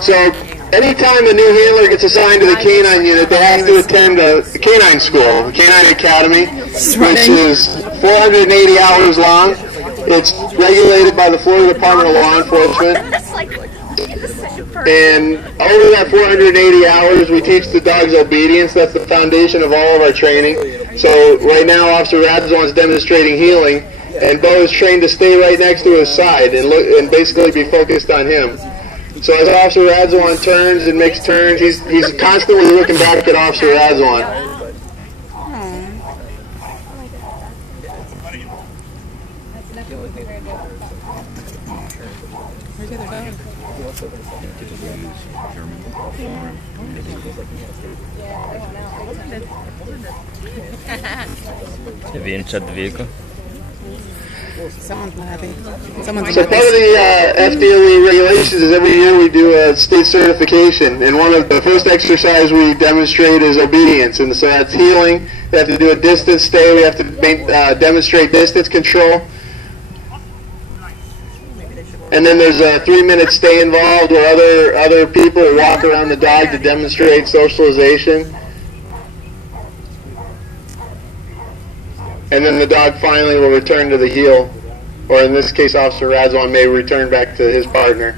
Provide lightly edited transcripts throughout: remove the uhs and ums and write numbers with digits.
So anytime a new handler gets assigned to the canine unit, they have to attend a canine school, a canine academy, which is 480 hours long. It's regulated by the Florida Department of Law Enforcement. And over that 480 hours, we teach the dogs obedience. That's the foundation of all of our training. So right now, Officer Radzwan is demonstrating healing, and Bo is trained to stay right next to his side and basically be focused on him. So as Officer Radzwan turns and makes turns, he's constantly looking back at Officer Radzwan. Have you inside the vehicle? Someone's laughing. So part of the FDLE regulations is every year we do a state certification, and one of the first exercise we demonstrate is obedience, and so that's healing. We have to do a distance stay. We have to demonstrate distance control. And then there's a 3-minute stay involved where other people walk around the dog to demonstrate socialization. And then the dog finally will return to the heel, or in this case, Officer Radzwan may return back to his partner.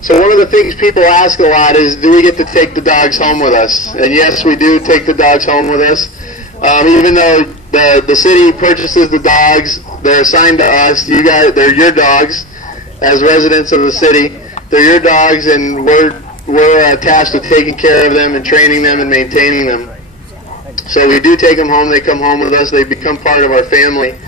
So one of the things people ask a lot is, do we get to take the dogs home with us? And yes, we do take the dogs home with us. Even though the city purchases the dogs, they're assigned to us. You guys, they're your dogs as residents of the city. They're your dogs, and we're attached to taking care of them and training them and maintaining them. So we do take them home. They come home with us. They become part of our family.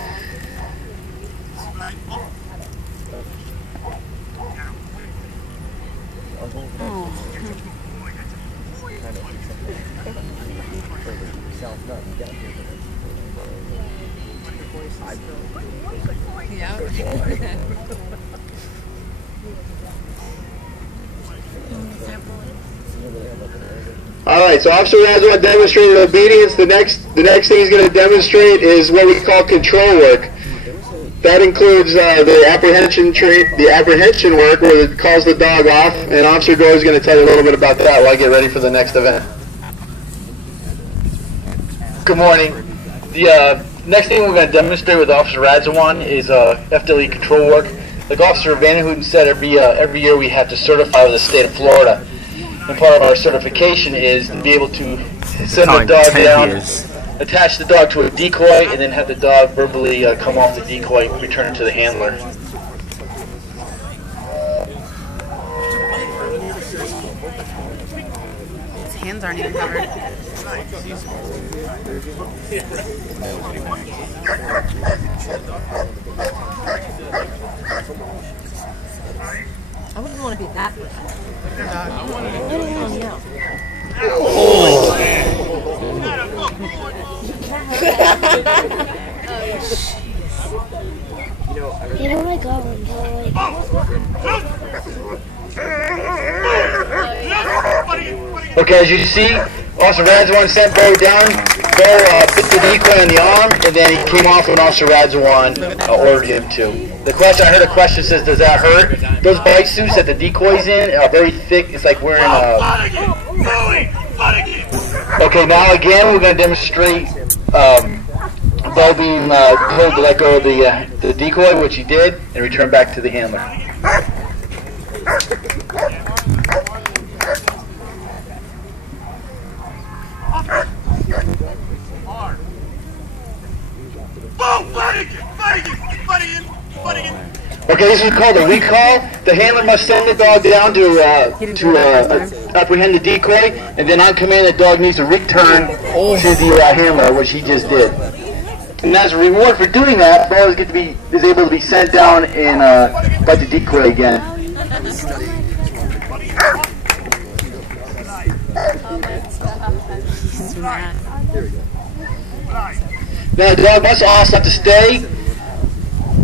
All right, so Officer Radzwan demonstrated obedience. The next thing he's going to demonstrate is what we call control work. That includes the apprehension work, where it calls the dog off, and Officer Gore is going to tell you a little bit about that while I get ready for the next event. Good morning. The next thing we're going to demonstrate with Officer Radzwan is FDLE control work. Like Officer Vandenhouten said, every year we have to certify with the state of Florida. And part of our certification is to be able to send the dog down, attach the dog to a decoy, and then have the dog verbally come off the decoy and return it to the handler. His hands aren't even covered. I wouldn't want to be that person. I want You know, like, Okay, as you see, Officer Radzwan sent Bo down. Bo bit the decoy on the arm, and then he came off when Officer Radzwan ordered him to. I heard a question says, does that hurt? Those bite suits that the decoy's in are very thick. It's like wearing Okay, now again, we're going to demonstrate Bo being told to let go of the decoy, which he did, and return back to the handler. Okay, this is called a recall. The handler must send the dog down to apprehend the decoy, and then on command the dog needs to return to the handler, which he just did. And as a reward for doing that, Bo is able to be sent down and bite the decoy again. Now the dog must also have to stay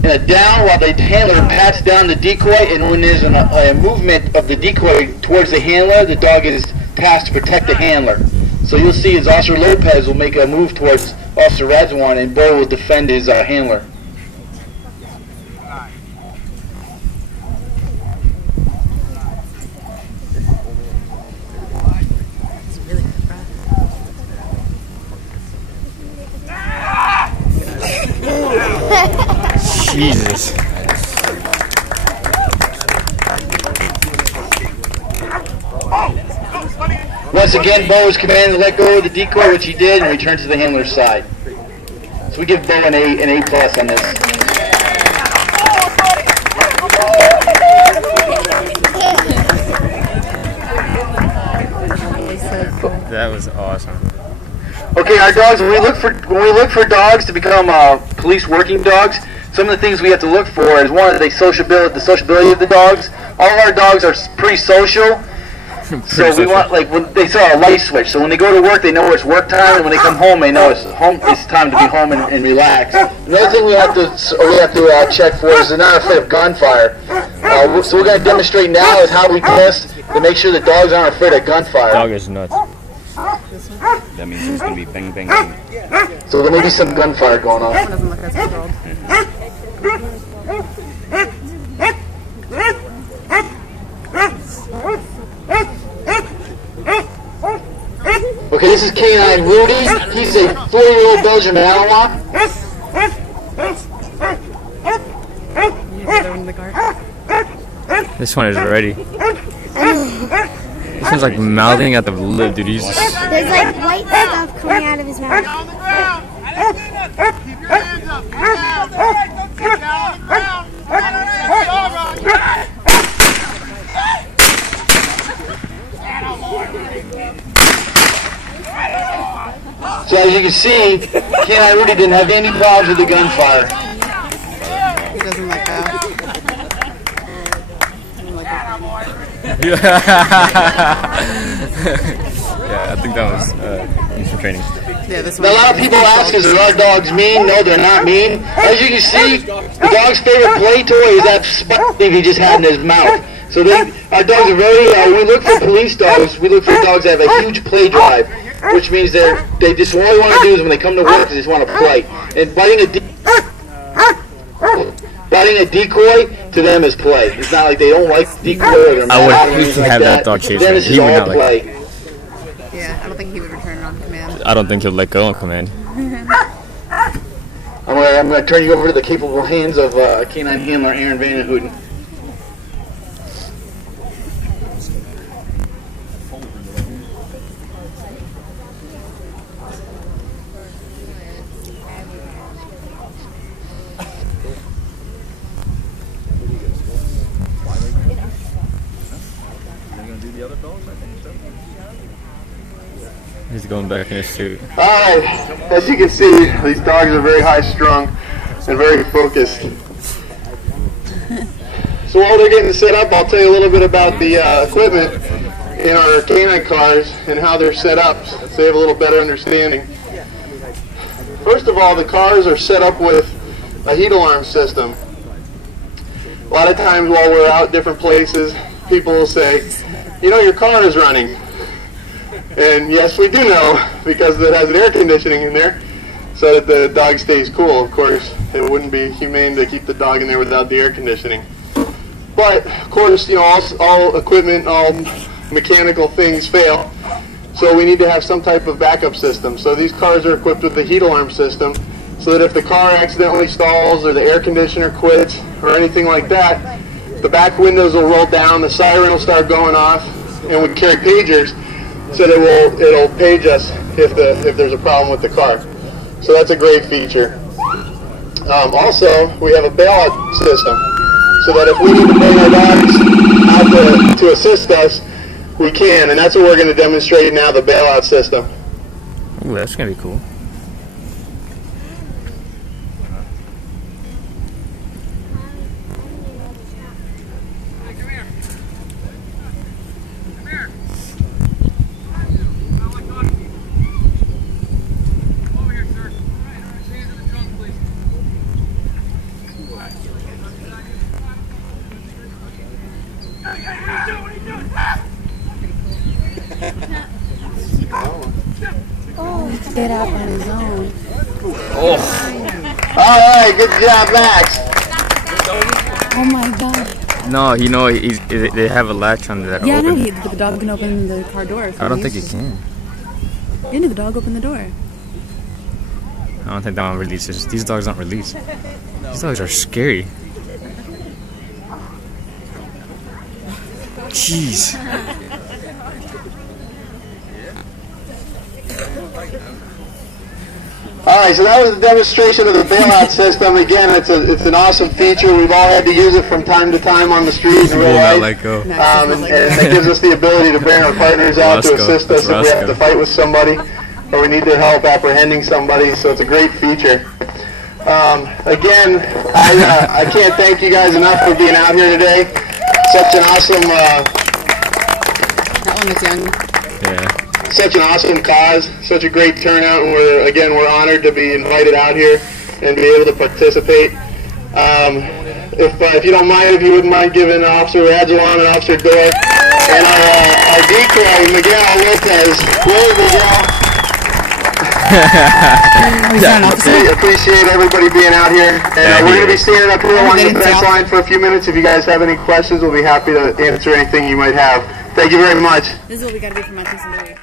in a down while the handler pats down the decoy, and when there's a movement of the decoy towards the handler, the dog is tasked to protect the handler. So you'll see as Officer Lopez will make a move towards Officer Radzwan, and Bo will defend his handler. Jesus. Once again, Bo is commanded to let go of the decoy, which he did, and return to the handler's side. So we give Bo an A plus on this. That was awesome. Okay, our dogs. When we look for dogs to become police working dogs, some of the things we have to look for is one, the sociability of the dogs. All of our dogs are pretty social. So we want, like, when they saw a light switch. So when they go to work, they know it's work time, and when they come home, they know it's time to be home and relax. Another thing we have to check for is they're not afraid of gunfire. So we're going to demonstrate now is how we test to make sure the dogs aren't afraid of gunfire. Dog is nuts. That means there's going to be bang, bang, bang. So there may be some gunfire going on. That one doesn't look as controlled. Okay, this is Canine Rudy. He's a 4-year-old Belgian Malinois. You need to throw in the cart. This one is ready. This one's like mouthing at the lip, dude. He's just... There's like white stuff coming out of his mouth. On the ground! I didn't see nothing! Keep your hands up! Keep your hands up! Get down on the ground! So as you can see, Canine Rudy didn't have any problems with the gunfire. He doesn't like that. Yeah, I think that was needs some training. Yeah, this one. Now, a lot of people ask us, are our dogs mean? No, they're not mean. As you can see, the dog's favorite play toy is that spike thing he just had in his mouth. So our dogs are very, we look for police dogs, we look for dogs that have a huge play drive, which means they just all they want to do is when they come to work, they just want to play. And biting a decoy to them is play. It's not like they don't like decoy or they're mad I or would hate to anything have like that dog chase Then him. it's He just would all not like play. Yeah, I don't think he would return it on command. I don't think he'll let go on command. I'm going to turn you over to the capable hands of canine handler Aaron Vandenhouten. He's going back in his suit. Alright, as you can see, these dogs are very high strung and very focused. So while they're getting set up, I'll tell you a little bit about the equipment in our canine cars and how they're set up so they have a little better understanding. First of all, the cars are set up with a heat alarm system. A lot of times while we're out different places, people will say, you know, your car is running. And yes, we do know, because it has an air conditioning in there, so that the dog stays cool. Of course, it wouldn't be humane to keep the dog in there without the air conditioning. But, of course, you know, all equipment, all mechanical things fail, so we need to have some type of backup system. So these cars are equipped with the heat alarm system, so that if the car accidentally stalls or the air conditioner quits or anything like that, the back windows will roll down, the siren will start going off, and we carry pagers, so that it'll page us if there's a problem with the car. So that's a great feature. Also, we have a bailout system, so that if we need to bring our dogs out to assist us, we can, and that's what we're going to demonstrate now, the bailout system. Ooh, that's gonna be cool. Get up on his own. Oh. Alright, good job, Max. Oh my god. No, they have a latch on that. Yeah, I know. open. The dog can open the car door. I don't think he can. Yeah, no, the dog opened the door. I don't think that one releases. These dogs don't release. These dogs are scary. Jeez. Alright, so that was a demonstration of the bailout system. Again, it's an awesome feature. We've all had to use it from time to time on the street in real life. And it gives us the ability to bring our partners out to assist us if we have to fight with somebody or we need their help apprehending somebody. So it's a great feature. Again, I can't thank you guys enough for being out here today. Such an awesome That one was young. Yeah. such an awesome cause, such a great turnout, and we're honored to be invited out here and be able to participate. If you don't mind, if you wouldn't mind giving Officer Radjuan and Officer Dorr and our decoy Miguel Lopez, Will Miguel. Appreciate everybody being out here, and we're going to be standing up here along the fence line for a few minutes. If you guys have any questions, we'll be happy to answer anything you might have. Thank you very much. This is what we got to do for Monty Sunday.